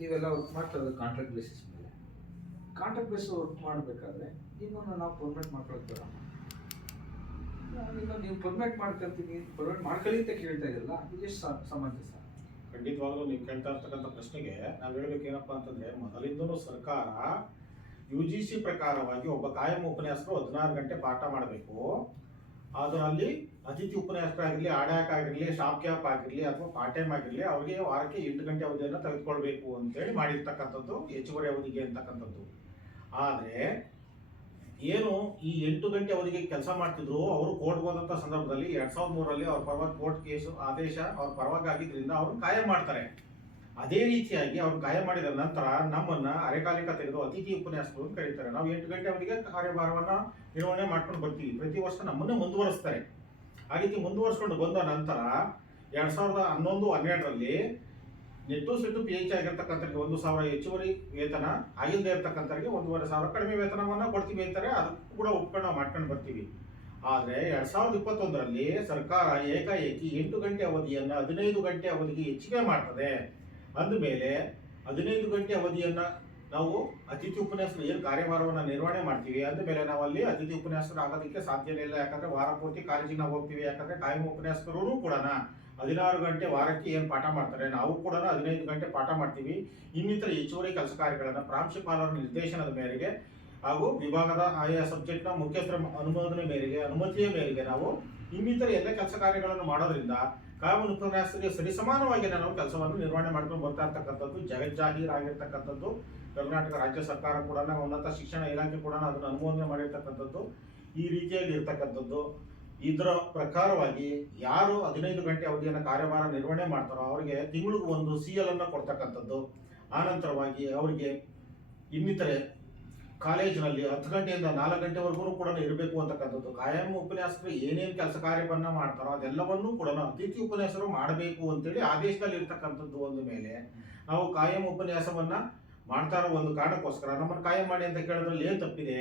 ನೀವೆಲ್ಲ ವರ್ಕ್ ಮಾಡ್ತಾ ಇರೋದು ಕಾಂಟ್ರಾಕ್ಟ್ ಬೇಸಿಸ್ ಮೇಲೆ. ಕಾಂಟ್ರಾಕ್ಟ್ ಬೇಸ್ ವರ್ಕ್ ಮಾಡಬೇಕಾದ್ರೆ ನಿಮ್ಮನ್ನು ನಾವು ಪರ್ಮನೆಂಟ್ ಮಾಡ್ಕೊಳಕ್ಕೆ ಬರಲ್ಲ. ನೀವು ಪರ್ಮನೆಂಟ್ ಮಾಡ್ಕೊಳ್ತೀನಿ, ಪರ್ಮನೆಂಟ್ ಮಾಡ್ಕೊಳ್ಳಿ ಅಂತ ಕೇಳ್ತಾ ಇರಲ್ಲ, ಇದೆಷ್ಟು ಸಮಂಜಸ? ಖಂಡಿತವಾಗ್ಲೂ ನೀವು ಕೇಳ್ತಾ ಇರ್ತಕ್ಕಂಥ ಪ್ರಶ್ನೆಗೆ ನಾವು ಹೇಳ್ಬೇಕೇನಪ್ಪ ಅಂತಂದ್ರೆ, ಮೊದಲಿಂದನೂ ಸರ್ಕಾರ UGC ಪ್ರಕಾರವಾಗಿ ಒಬ್ಬ ಕಾಯಂ ಉಪನ್ಯಾಸಕರು 16 ಗಂಟೆ ಪಾಠ ಮಾಡಬೇಕು. ಅದರಲ್ಲಿ ಅತಿಥಿ ಉಪನ್ಯಾಸಕರಾಗಿರಲಿ, ಆಡಾಯಕ ಆಗಿರಲಿ, ಶಾಪ್ ಕ್ಯಾಪ್ ಆಗಿರಲಿ ಅಥವಾ ಪಾರ್ಟ್ ಟೈಮ್ ಆಗಿರಲಿ, ಅವರಿಗೆ ವಾರಕ್ಕೆ 8 ಗಂಟೆ ಅವಧಿಯನ್ನು ತೆಗೆದುಕೊಳ್ಬೇಕು ಅಂತೇಳಿ ಮಾಡಿರ್ತಕ್ಕಂಥದ್ದು ಹೆಚ್ಚುವರಿ ಅವಧಿಗೆ ಅಂತಕ್ಕಂಥದ್ದು. ಆದರೆ ಏನು ಈ 8 ಗಂಟೆ ಅವಧಿಗೆ ಕೆಲಸ ಮಾಡ್ತಿದ್ರು, ಅವರು ಕೋರ್ಟ್ಗೆ ಹೋದಂಥ ಸಂದರ್ಭದಲ್ಲಿ 2003ರಲ್ಲಿ ಅವ್ರ ಪರವಾಗಿ ಕೋರ್ಟ್ ಕೇಸು ಆದೇಶ ಅವ್ರ ಪರವಾಗಿ ಆಗಿದ್ರಿಂದ ಅವರು ಕಾಯಂ ಮಾಡ್ತಾರೆ. ಅದೇ ರೀತಿಯಾಗಿ ಅವ್ರು ಕಾಯಂ ಮಾಡಿದ ನಂತರ ನಮ್ಮನ್ನ ಅರೆಕಾಲಿಕ ತೆಗೆದು ಅತಿಥಿ ಉಪನ್ಯಾಸಕರು ಅಂತ ಕರೀತಾರೆ. ನಾವು 8 ಗಂಟೆ ಅವಧಿಗೆ ಕಾರ್ಯಭಾರವನ್ನ ನಿರ್ವಹಣೆ ಮಾಡ್ಕೊಂಡು ಬರ್ತೀವಿ. ಪ್ರತಿ ವರ್ಷ ನಮ್ಮನ್ನೇ ಮುಂದುವರಿಸ್ತಾರೆ. ಆ ರೀತಿ ಮುಂದುವರಿಸ್ಕೊಂಡು ಬಂದ ನಂತರ 2011-12ರಲ್ಲಿ ನೆಟ್ಟು ಸೆಟ್ಟು PH ಆಗಿರ್ತಕ್ಕಂಥವ್ರಿಗೆ 1,000 ಹೆಚ್ಚುವರಿ ವೇತನ, ಆಗಿಲ್ಲದೆ ಇರ್ತಕ್ಕಂಥವ್ರಿಗೆ 1,500 ಕಡಿಮೆ ವೇತನವನ್ನ ಕೊಡ್ತೀವಿ ಅಂತಾರೆ. ಅದಕ್ಕೂ ಕೂಡ ಒಪ್ಕೊಂಡು ನಾವು ಮಾಡ್ಕೊಂಡು ಬರ್ತೀವಿ. ಆದರೆ 2021ರಲ್ಲಿ ಸರ್ಕಾರ ಏಕಾಏಕಿ 8 ಗಂಟೆ ಅವಧಿಯನ್ನ 15 ಗಂಟೆ ಅವಧಿಗೆ ಹೆಚ್ಚಿಗೆ ಮಾಡ್ತದೆ. ಅಂದಮೇಲೆ 15 ಗಂಟೆ ಅವಧಿಯನ್ನ ನಾವು ಅತಿಥಿ ಉಪನ್ಯಾಸಕರು ಏನು ಕಾರ್ಯಭಾರವನ್ನು ನಿರ್ವಹಣೆ ಮಾಡ್ತೀವಿ, ಅಂದಮೇಲೆ ನಾವು ಅಲ್ಲಿ ಅತಿಥಿ ಉಪನ್ಯಾಸಕರು ಆಗೋದಕ್ಕೆ ಸಾಧ್ಯನೇ ಇಲ್ಲ. ಯಾಕಂದ್ರೆ ವಾರ ಪೂರ್ತಿ ಕಾಲೇಜಿಗೆ ನಾವು ಹೋಗ್ತೀವಿ. ಯಾಕಂದ್ರೆ ಕಾಯಂ ಉಪನ್ಯಾಸಕರು ಕೂಡ 16 ಗಂಟೆ ವಾರಕ್ಕೆ ಏನು ಪಾಠ ಮಾಡ್ತಾರೆ, ನಾವು ಕೂಡ 15 ಗಂಟೆ ಪಾಠ ಮಾಡ್ತೀವಿ. ಇನ್ನಿತರ ಹೆಚ್ಚುವರಿ ಕೆಲಸ ಕಾರ್ಯಗಳನ್ನು ಪ್ರಾಂಶುಪಾಲರ ನಿರ್ದೇಶನದ ಮೇರೆಗೆ ಹಾಗೂ ವಿಭಾಗದ ಆಯಾ ಸಬ್ಜೆಕ್ಟ್ನ ಮುಖ್ಯಸ್ಥರ ಅನುಮತಿಯ ಮೇರೆಗೆ ನಾವು ಇನ್ನಿತರ ಎಲ್ಲ ಕೆಲಸ ಕಾರ್ಯಗಳನ್ನು ಮಾಡೋದ್ರಿಂದ ಕಾಯಂ ಉಪನ್ಯಾಸಕರಿಗೆ ಸರಿಸಮಾನವಾಗಿ ನಾವು ಕೆಲಸವನ್ನು ನಿರ್ವಹಣೆ ಮಾಡ್ಕೊಂಡು ಬರ್ತಾ ಇರ್ತಕ್ಕಂಥದ್ದು ಜಗಜ್ಜಾಹೀರಾಗಿರ್ತಕ್ಕಂಥದ್ದು. ಕರ್ನಾಟಕ ರಾಜ್ಯ ಸರ್ಕಾರ ಕೂಡ, ಉನ್ನತ ಶಿಕ್ಷಣ ಇಲಾಖೆ ಕೂಡ ಅದನ್ನು ಅನುಮೋದನೆ ಮಾಡಿರ್ತಕ್ಕಂಥದ್ದು. ಈ ರೀತಿಯಾಗಿ ಇರ್ತಕ್ಕಂಥದ್ದು. ಇದರ ಪ್ರಕಾರವಾಗಿ ಯಾರು 15 ಗಂಟೆ ಅವಧಿಯನ್ನು ಕಾರ್ಯಭಾರ ನಿರ್ವಹಣೆ ಮಾಡ್ತಾರೋ ಅವರಿಗೆ ತಿಂಗಳಿಗೂ ಒಂದು CL ಅನ್ನು ಕೊಡ್ತಕ್ಕಂಥದ್ದು. ಆನಂತರವಾಗಿ ಅವರಿಗೆ ಇನ್ನಿತರೆ ಕಾಲೇಜಿನಲ್ಲಿ 10 ಗಂಟೆಯಿಂದ 4 ಗಂಟೆವರೆಗೂ ಕೂಡ ಇರಬೇಕು ಅಂತಕ್ಕಂಥದ್ದು. ಕಾಯಂ ಉಪನ್ಯಾಸಕರು ಏನೇನು ಕೆಲಸ ಕಾರ್ಯವನ್ನು ಮಾಡ್ತಾರೋ ಅದೆಲ್ಲವನ್ನೂ ಕೂಡ ಅತಿಥಿ ಉಪನ್ಯಾಸಕರು ಮಾಡಬೇಕು ಅಂತೇಳಿ ಆದೇಶದಲ್ಲಿ ಇರ್ತಕ್ಕಂಥದ್ದು. ಒಂದು ಮೇಲೆ ನಾವು ಕಾಯಂ ಉಪನ್ಯಾಸವನ್ನ ಮಾಡ್ತಾರೋ ಒಂದು ಕಾರಣಕ್ಕೋಸ್ಕರ ನಮ್ಮನ್ನು ಕಾಯಂ ಮಾಡಿ ಅಂತ ಕೇಳೋದ್ರಲ್ಲಿ ಏನು ತಪ್ಪಿದೆ?